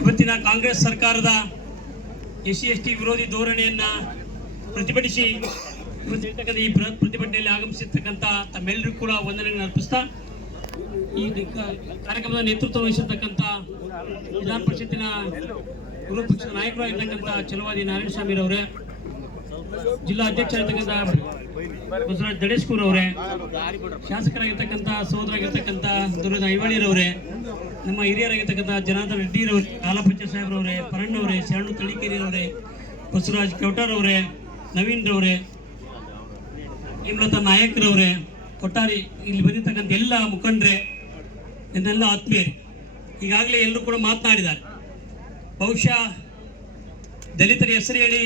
ಇವತ್ತಿನ ಕಾಂಗ್ರೆಸ್ ಸರ್ಕಾರದ SC/ST ವಿರೋಧಿ ಧೋರಣೆಯನ್ನು ಪ್ರತಿಭಟಿಸಿ ಈ ಪ್ರತಿಭಟನೆಯಲ್ಲಿ ಆಗಮಿಸಿರ್ತಕ್ಕಂಥ ತಮ್ಮೆಲ್ಲರಿಗೂ ಕೂಡ ವಂದನೆಗಳನ್ನು ಅರ್ಪಿಸ್ತಾ ಈ ಕಾರ್ಯಕ್ರಮದ ನೇತೃತ್ವ ವಹಿಸಿರ್ತಕ್ಕಂಥ ವಿಧಾನ ಪರಿಷತ್ತಿನ ವಿರೋಧ ಪಕ್ಷದ ನಾಯಕರಾಗಿರ್ತಕ್ಕಂಥ ಛಲವಾದಿ ನಾರಾಯಣಸ್ವಾಮಿರವರೇ, ಜಿಲ್ಲಾ ಅಧ್ಯಕ್ಷರಾಗಿರ್ತಕ್ಕಂಥ ಬಸವರಾಜ್ ದಡೇಶ್ಕೂರ್ ಅವರೇ, ಶಾಸಕರಾಗಿರ್ತಕ್ಕಂಥ ಸಹೋದರಾಗಿರ್ತಕ್ಕಂಥ ದುರ್ಯೋಧನ ಐವಳಿರವರೇ, ನಮ್ಮ ಹಿರಿಯರಾಗಿರ್ತಕ್ಕಂಥ ಜನಾರ್ದನ್ ರೆಡ್ಡಿರವರೇ, ಆಲಪಚ್ಚ ಸಾಹೇಬ್ರವರೇ, ಪರಣ್ಣವರೇ, ಶರಣು ತಳಿಕೇರಿಯವರೇ, ಬಸವರಾಜ್ ಕೌಟರವರೇ, ನವೀನ್ ರವರೇ, ಹೇಮಲತಾ ನಾಯಕರವರೇ, ಒಟ್ಟಾರೆ ಇಲ್ಲಿ ಬಂದಿರ್ತಕ್ಕಂಥ ಎಲ್ಲ ಮುಖಂಡರೇ, ಇದೆಲ್ಲ ಆತ್ಮೀಯರು, ಈಗಾಗಲೇ ಎಲ್ಲರೂ ಕೂಡ ಮಾತನಾಡಿದ್ದಾರೆ. ಬಹುಶಃ ದಲಿತರ ಹೆಸರು ಹೇಳಿ,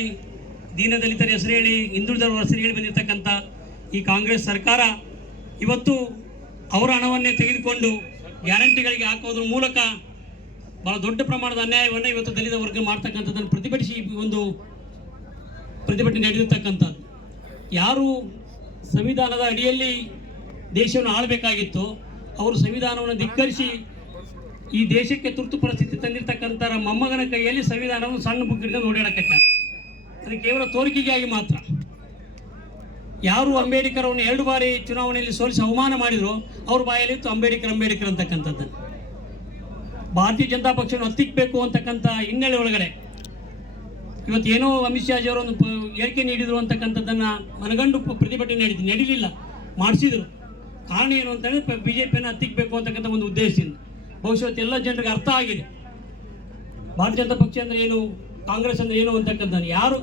ದೀನ ದಲಿತರ ಹೆಸರು ಹೇಳಿ, ಹಿಂದುಳಿದವರ ಹೆಸರು ಹೇಳಿ ಬಂದಿರತಕ್ಕಂಥ ಈ ಕಾಂಗ್ರೆಸ್ ಸರ್ಕಾರ ಇವತ್ತು ಅವರ ಹಣವನ್ನೇ ತೆಗೆದುಕೊಂಡು ಗ್ಯಾರಂಟಿಗಳಿಗೆ ಹಾಕೋದ್ರ ಮೂಲಕ ಬಹಳ ದೊಡ್ಡ ಪ್ರಮಾಣದ ಅನ್ಯಾಯವನ್ನು ಇವತ್ತು ದಲಿತ ವರ್ಗ ಮಾಡ್ತಕ್ಕಂಥದ್ದನ್ನು ಪ್ರತಿಭಟಿಸಿ ಒಂದು ಪ್ರತಿಭಟನೆ ನಡೆದಿರ್ತಕ್ಕಂಥದ್ದು. ಯಾರು ಸಂವಿಧಾನದ ಅಡಿಯಲ್ಲಿ ದೇಶವನ್ನು ಆಳಬೇಕಾಗಿತ್ತು, ಅವರು ಸಂವಿಧಾನವನ್ನು ಧಿಕ್ಕರಿಸಿ ಈ ದೇಶಕ್ಕೆ ತುರ್ತು ಪರಿಸ್ಥಿತಿ ತಂದಿರತಕ್ಕಂಥ ಮೊಮ್ಮಗನ ಕೈಯಲ್ಲಿ ಸಂವಿಧಾನವನ್ನು ಸಣ್ಣ ಬುಕ್ ಹಿಡಿದು ಓಡಾಡಕತ್ತ. ಅದು ಕೇವಲ ತೋರಿಕೆಗಾಗಿ ಮಾತ್ರ. ಯಾರು ಅಂಬೇಡ್ಕರ್ ಅವರನ್ನು 2 ಬಾರಿ ಚುನಾವಣೆಯಲ್ಲಿ ಸೋಲಿಸಿ ಅವಮಾನ ಮಾಡಿದ್ರು, ಅವ್ರ ಬಾಯಲ್ಲಿತ್ತು ಅಂಬೇಡ್ಕರ್ ಅಂತಕ್ಕಂಥದ್ದು. ಭಾರತೀಯ ಜನತಾ ಪಕ್ಷವನ್ನು ಹತ್ತಿಕ್ಕಬೇಕು ಅಂತಕ್ಕಂಥ ಹಿನ್ನೆಲೆ ಒಳಗಡೆ ಇವತ್ತು ಏನೋ ಅಮಿತ್ ಶಾಜಿ ಅವರೊಂದು ಹೇಳಿಕೆ ನೀಡಿದ್ರು ಅಂತಕ್ಕಂಥದ್ದನ್ನು ಮನಗಂಡು ಪ್ರತಿಭಟನೆ ನಡೀಲಿಲ್ಲ, ಮಾಡಿಸಿದ್ರು. ಕಾರಣ ಏನು ಅಂತಂದರೆ BJPಯನ್ನು ಹತ್ತಿಕ್ಕಬೇಕು ಅಂತಕ್ಕಂಥ ಒಂದು ಉದ್ದೇಶದಿಂದ. ಬಹುಶಃ ಎಲ್ಲ ಜನರಿಗೆ ಅರ್ಥ ಆಗಿದೆ ಭಾರತೀಯ ಜನತಾ ಪಕ್ಷ ಅಂದರೆ ಏನು, ಕಾಂಗ್ರೆಸ್ ಅಂದರೆ ಏನು ಅಂತಕ್ಕಂಥದ್ದು. ಯಾರು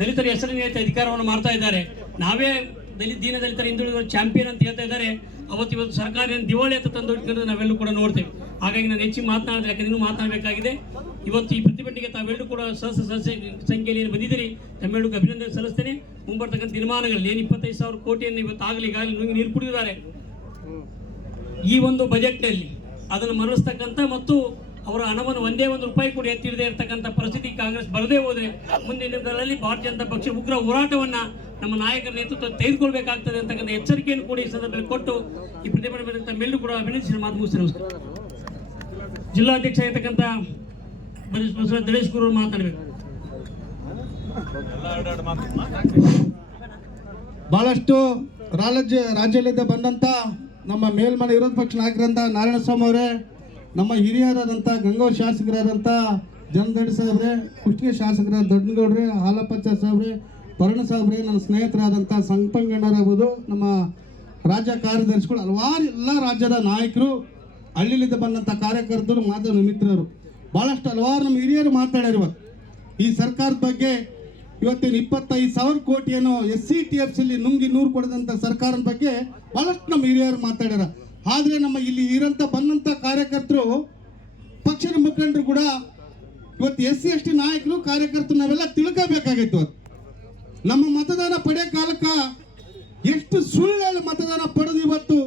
ದಲಿತರ ಹೆಸರಿನ ಅಧಿಕಾರವನ್ನು ಮಾಡ್ತಾ ಇದ್ದಾರೆ, ನಾವೇ ದೀನ ದಲಿತರ ಹಿಂದುಳಿದ ಚಾಂಪಿಯನ್ ಅಂತ ಹೇಳ್ತಾ ಇದ್ದಾರೆ. ಇವತ್ತು ಸರ್ಕಾರ ಏನು ದಿವಾಳಿ ಅಂತ ತಂದು ನಾವೆಲ್ಲರೂ ಕೂಡ ನೋಡ್ತೇವೆ. ಹಾಗಾಗಿ ನಾನು ಹೆಚ್ಚಿಗೆ ಮಾತನಾಡಿದ್ರೆ, ಯಾಕಂದ್ರೆ ಇನ್ನೂ ಮಾತನಾಡಬೇಕಾಗಿದೆ. ಇವತ್ತು ಈ ಪ್ರತಿಭಟನೆಗೆ ತಾವೆಲ್ಲರೂ ಕೂಡ ಸದಸ್ಯ ಸಂಖ್ಯೆಯಲ್ಲಿ ಏನು ಬಂದಿದ್ದೀರಿ, ತಮ್ಮೆಲ್ಲರಿಗೂ ಅಭಿನಂದನೆ ಸಲ್ಲಿಸ್ತೇನೆ. ಮುಂಬರ್ತಕ್ಕಂಥ ದಿನಮಾನಗಳಲ್ಲಿ ಏನು 25,000 ಕೋಟಿಯನ್ನು ಇವತ್ತು ಈಗಾಗಲೇ ನೀರು ಕುಡಿದಿದ್ದಾರೆ. ಈ ಒಂದು ಬಜೆಟ್ನಲ್ಲಿ ಅದನ್ನು ಮರಳಿಸ್ತಕ್ಕಂಥ ಮತ್ತು ಅವರ ಹಣವನ್ನು ಒಂದೇ ಒಂದು ರೂಪಾಯಿ ಕೂಡ ಎತ್ತಿಡದೇ ಇರತಕ್ಕಂಥ ಪರಿಸ್ಥಿತಿ ಕಾಂಗ್ರೆಸ್ ಬರದೇ ಹೋದರೆ ಮುಂದಿನ ದಿನಗಳಲ್ಲಿ ಭಾರತೀಯ ಜನತಾ ಪಕ್ಷ ಉಗ್ರ ಹೋರಾಟವನ್ನು ನಮ್ಮ ನಾಯಕರ ನೇತೃತ್ವ ತೆಗೆದುಕೊಳ್ಬೇಕಾಗ್ತದೆ ಅಂತಕ್ಕಂಥ ಎಚ್ಚರಿಕೆಯನ್ನು ಕೂಡ ಈ ಸಂದರ್ಭದಲ್ಲಿ ಕೊಟ್ಟು ಈ ಪ್ರತಿಭಟನೆ ತಮ್ಮೆಲ್ಲರೂ ಕೂಡ ಅಭಿನಂದಿಸಿ ಮಾತು ಮುಗಿಸ್ತಾರೆ. ಜಿಲ್ಲಾಧ್ಯಕ್ಷ ಆಗಿರ್ತಕ್ಕಂಥ ಬಸವರಾಜ್ ದಡೇಶ್ಕೂರ್ ಅವರು ಮಾತಾಡಬೇಕು. ಬಹಳಷ್ಟು ರಾಜ್ಯದಿಂದ ಬಂದಂಥ ನಮ್ಮ ಮೇಲ್ಮನೆ ವಿರೋಧ ಪಕ್ಷ ನಾಯಕರಂತ ನಾರಾಯಣಸ್ವಾಮಿ ಅವರೇ, ನಮ್ಮ ಹಿರಿಯರಾದಂಥ ಗಂಗಾವತಿ ಶಾಸಕರಾದಂಥ ಜನಾರ್ದನ್ ಸಾಹೇಬ್ರೆ, ಕುಷ್ಟಗಿ ಶಾಸಕರಾದ ದೊಡ್ಡಗೌಡ್ರೆ, ಹಾಲಪ್ಪಚ್ಚ ಸಾಹೇಬ್ರೆ, ಪರಣ ಸಾಹೇಬ್ರೆ, ನನ್ನ ಸ್ನೇಹಿತರಾದಂಥ ಸಂಪಂಗಣ್ಣರಾಗ್ಬೋದು, ನಮ್ಮ ರಾಜ್ಯ ಕಾರ್ಯದರ್ಶಿಗಳು, ಹಲವಾರು ಎಲ್ಲ ರಾಜ್ಯದ ನಾಯಕರು, ಹಳ್ಳಿಲಿಂದ ಬಂದಂಥ ಕಾರ್ಯಕರ್ತರು, ಮಾಧ್ಯಮ ಮಿತ್ರರು, ಭಾಳಷ್ಟು ಹಲವಾರು ನಮ್ಮ ಹಿರಿಯರು ಮಾತಾಡ್ಯಾರ. ಈ ಸರ್ಕಾರದ ಬಗ್ಗೆ ಇವತ್ತಿನ 25,000 ಕೋಟಿಯನ್ನು SC/TFCಯಲ್ಲಿ ನುಂಗಿ ನೂರು ಕೊಡದಂಥ ಸರ್ಕಾರದ ಬಗ್ಗೆ ಭಾಳಷ್ಟು ನಮ್ಮ ಹಿರಿಯರು ಮಾತಾಡ್ಯಾರ. ಆದರೆ ನಮ್ಮ ಇಲ್ಲಿ ಬಂದಂಥ ಕಾರ್ಯಕರ್ತರು, ಪಕ್ಷದ ಮುಖಂಡರು ಕೂಡ ಇವತ್ತು SC/ST ನಾಯಕರು, ಕಾರ್ಯಕರ್ತರು ನಾವೆಲ್ಲ ತಿಳ್ಕೋಬೇಕಾಗಿತ್ತು. ನಮ್ಮ ಮತದಾನ ಪಡೆಯೋ ಕಾಲಕ್ಕೆ ಎಷ್ಟು ಸುಳ್ಳು ಮತದಾನ ಪಡೆದು ಇವತ್ತು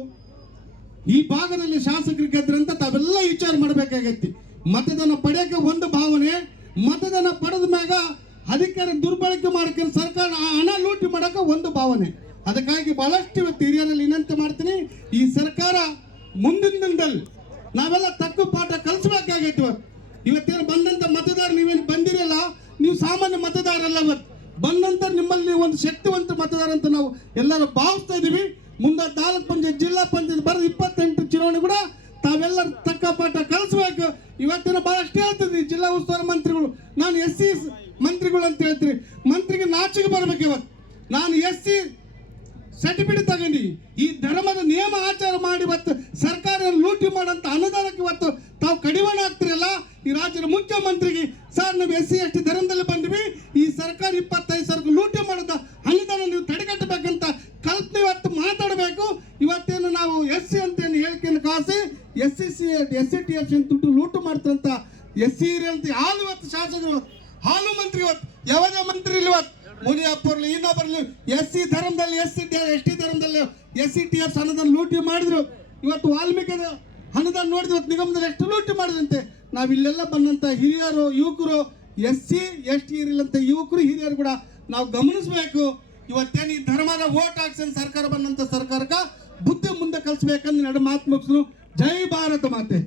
ಈ ಭಾಗದಲ್ಲಿ ಶಾಸಕರು ಗೆದ್ರಂತ ತಾವೆಲ್ಲ ವಿಚಾರ ಮಾಡಬೇಕಾಗೈತಿ. ಮತದಾನ ಪಡೆಯೋಕೆ ಒಂದು ಭಾವನೆ, ಮತದಾನ ಪಡೆದ ಮ್ಯಾಗ ಅಧಿಕಾರ ದುರ್ಬಳಕೆ ಮಾಡ್ಕೊಂಡು ಸರ್ಕಾರ ಹಣ ಲೂಟಿ ಮಾಡೋಕೆ ಒಂದು ಭಾವನೆ. ಅದಕ್ಕಾಗಿ ಬಹಳಷ್ಟು ಇವತ್ತು ಹಿರಿಯರಲ್ಲಿ ವಿನಂತಿ ಮಾಡ್ತೀನಿ, ಈ ಸರ್ಕಾರ ಮುಂದಿನ ದಿನದಲ್ಲಿ ನಾವೆಲ್ಲ ತಕ್ಕ ಪಾಠ ಕಲಿಸ್ಬೇಕಾಗೈತಿ. ಇವತ್ತೇನು ಬಂದಂಥ ಮತದಾರ ನೀವೇನು ಬಂದಿರಲ್ಲ, ನೀವು ಸಾಮಾನ್ಯ ಮತದಾರಲ್ಲ. ಇವತ್ತು ಬಂದಂಥ ನಿಮ್ಮಲ್ಲಿ ಒಂದು ಶಕ್ತಿವಂತ ಮತದಾರ ಅಂತ ನಾವು ಎಲ್ಲರೂ ಭಾವಿಸ್ತಾ ಇದ್ದೀವಿ. ಮುಂದೆ ತಾಲೂಕ್ ಪಂಚಾಯತ್, ಜಿಲ್ಲಾ ಪಂಚಾಯತ್ ಬರೋದು 28 ಚುನಾವಣೆ ಕೂಡ ತಾವೆಲ್ಲರೂ ತಕ್ಕ ಪಾಠ ಕಲಿಸ್ಬೇಕು. ಇವತ್ತಿನ ಬಹಳಷ್ಟು ಹೇಳ್ತಿದ್ವಿ ಜಿಲ್ಲಾ ಉಸ್ತುವಾರಿ ಮಂತ್ರಿಗಳು, ನಾನು SC ಮಂತ್ರಿಗಳು ಅಂತ ಹೇಳ್ತೀರಿ. ಮಂತ್ರಿಗೆ ನಾಚಿಕೆ ಬರಬೇಕು. ಇವತ್ತು ನಾನು SC ಸರ್ಟಿಫಿಕೇಟ್ ತಗೊಂಡು ಈ ಧರ್ಮದ ನಿಯಮ ಆಚಾರ ಮಾಡಿ ಇವತ್ತು ಸರ್ಕಾರ ಲೂಟಿ ಮಾಡೋಂಥ ಅನುದಾನಕ್ಕೆ ಇವತ್ತು ತಾವು ಕಡಿವಾಣ ಆಗ್ತಿರಲ್ಲ. ಈ ರಾಜ್ಯದ ಮುಖ್ಯಮಂತ್ರಿಗೆ, ಸರ್ ನಾವು SC/ST ಧರ್ಮದಲ್ಲಿ ಬಂದ್ವಿ, ಈ ಸರ್ಕಾರ 25,000 ಲೂಟಿ ಮಾಡೋದ ಅನುದಾನ ನೀವು ತಡೆಗಟ್ಟಬೇಕಂತ ಕಲ್ಪನೆ ಇವತ್ತು ಮಾತಾಡಬೇಕು. ಇವತ್ತೇನು ನಾವು SC ಅಂತೇನು ಹೇಳಿಕೆಯನ್ನು ಕಾಸಿ SC/TFC ದುಡ್ಡು ಲೂಟು ಮಾಡ್ತಾರಂತ SC ಅಂತ ಹಾಲು ಇವತ್ತು ಶಾಸಕರು, ಹಾಲು ಮಂತ್ರಿ ಇವತ್ತು ಯಾವುದೇ ಮಂತ್ರಿ ಇಲ್ಲ. ಇವತ್ತು ಮುನಿಯಪ್ಪರ್ಲಿ ಇನ್ನೊಬ್ಬರ್ಲಿ SC ಧರ್ಮದಲ್ಲಿ SC/ST ಧರ್ಮದಲ್ಲಿ SC/TFC ಅನುದಾನ ಲೂಟಿ ಮಾಡಿದ್ರು. ಇವತ್ತು ವಾಲ್ಮೀಕಿ ಅನುದಾನ ನೋಡಿದ್ರು, ಇವತ್ತು ನಿಗಮದಲ್ಲಿ ಎಷ್ಟು ಲೂಟಿ ಮಾಡಿದಂತೆ. ನಾವಿಲ್ಲೆಲ್ಲ ಬಂದಂಥ ಹಿರಿಯರು, ಯುವಕರು, SC/ST ಇರಲಿಲ್ಲಂತ ಯುವಕರು, ಹಿರಿಯರು ಕೂಡ ನಾವು ಗಮನಿಸಬೇಕು. ಇವತ್ತೇನು ಈ ಧರ್ಮದ ವೋಟ್ ಹಾಕ್ಸನ್ ಸರ್ಕಾರ ಬಂದಂಥ ಸರ್ಕಾರಕ್ಕೆ ಬುದ್ಧಿ ಮುಂದೆ ಕಲಿಸ್ಬೇಕಂದ್ರೆ ನಡು ಮಾತು ಮುಗಿಸ್ರು. ಜೈ ಭಾರತ ಮಾತೆ.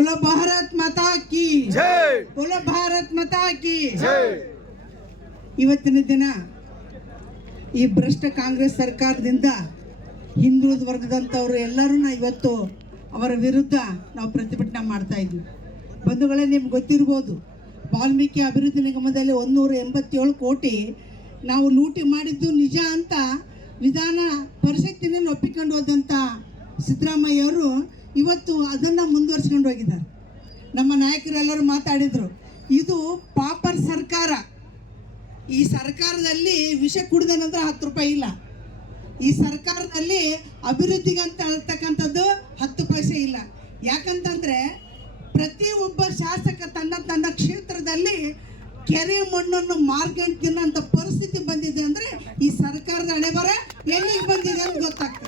बोलो भारत माता की जय, बोलो भारत माता की जय. ಇವತ್ತಿನ ದಿನ ಈ ಭ್ರಷ್ಟ ಕಾಂಗ್ರೆಸ್ ಸರ್ಕಾರದಿಂದ ಹಿಂದುಳಿದ ವರ್ಗದಂಥವ್ರು ಎಲ್ಲರೂ ಇವತ್ತು ಅವರ ವಿರುದ್ಧ ನಾವು ಪ್ರತಿಭಟನೆ ಮಾಡ್ತಾ ಇದ್ವಿ. ಬಂಧುಗಳೇ, ನಿಮ್ಗೆ ಗೊತ್ತಿರ್ಬೋದು, ವಾಲ್ಮೀಕಿ ಅಭಿವೃದ್ಧಿ ನಿಗಮದಲ್ಲಿ 187 ಕೋಟಿ ನಾವು ಲೂಟಿ ಮಾಡಿದ್ದು ನಿಜ ಅಂತ ವಿಧಾನ ಪರಿಷತ್ತಿನಲ್ಲಿ ಒಪ್ಪಿಕೊಂಡು ಹೋದಂಥ ಸಿದ್ದರಾಮಯ್ಯವರು ಇವತ್ತು ಅದನ್ನು ಮುಂದುವರಿಸ್ಕೊಂಡು ಹೋಗಿದ್ದಾರೆ. ನಮ್ಮ ನಾಯಕರೆಲ್ಲರೂ ಮಾತಾಡಿದರು, ಇದು ಪಾಪರ್ ಸರ್ಕಾರ. ಈ ಸರ್ಕಾರದಲ್ಲಿ ವಿಷ ಕುಡಿದ ನಂತರ 10 ರೂಪಾಯಿ ಇಲ್ಲ. ಈ ಸರ್ಕಾರದಲ್ಲಿ ಅಭಿವೃದ್ಧಿಗಂತ ಹೇಳ್ತಕ್ಕಂಥದ್ದು 10 ಪೈಸೆ ಇಲ್ಲ. ಯಾಕಂತಂದರೆ ಪ್ರತಿಯೊಬ್ಬ ಶಾಸಕ ತನ್ನ ಕ್ಷೇತ್ರದಲ್ಲಿ ಕೆರೆ ಮಣ್ಣನ್ನು ಮಾರ್ಗಂಟ್ ತಿನ್ನೋಂಥ ಪರಿಸ್ಥಿತಿ ಬಂದಿದೆ ಅಂದರೆ ಈ ಸರ್ಕಾರದ ಹಣೆಬರ ಎಲ್ಲಿಗೆ ಬಂದಿದೆ ಅಂತ ಗೊತ್ತಾಗ್ತದೆ.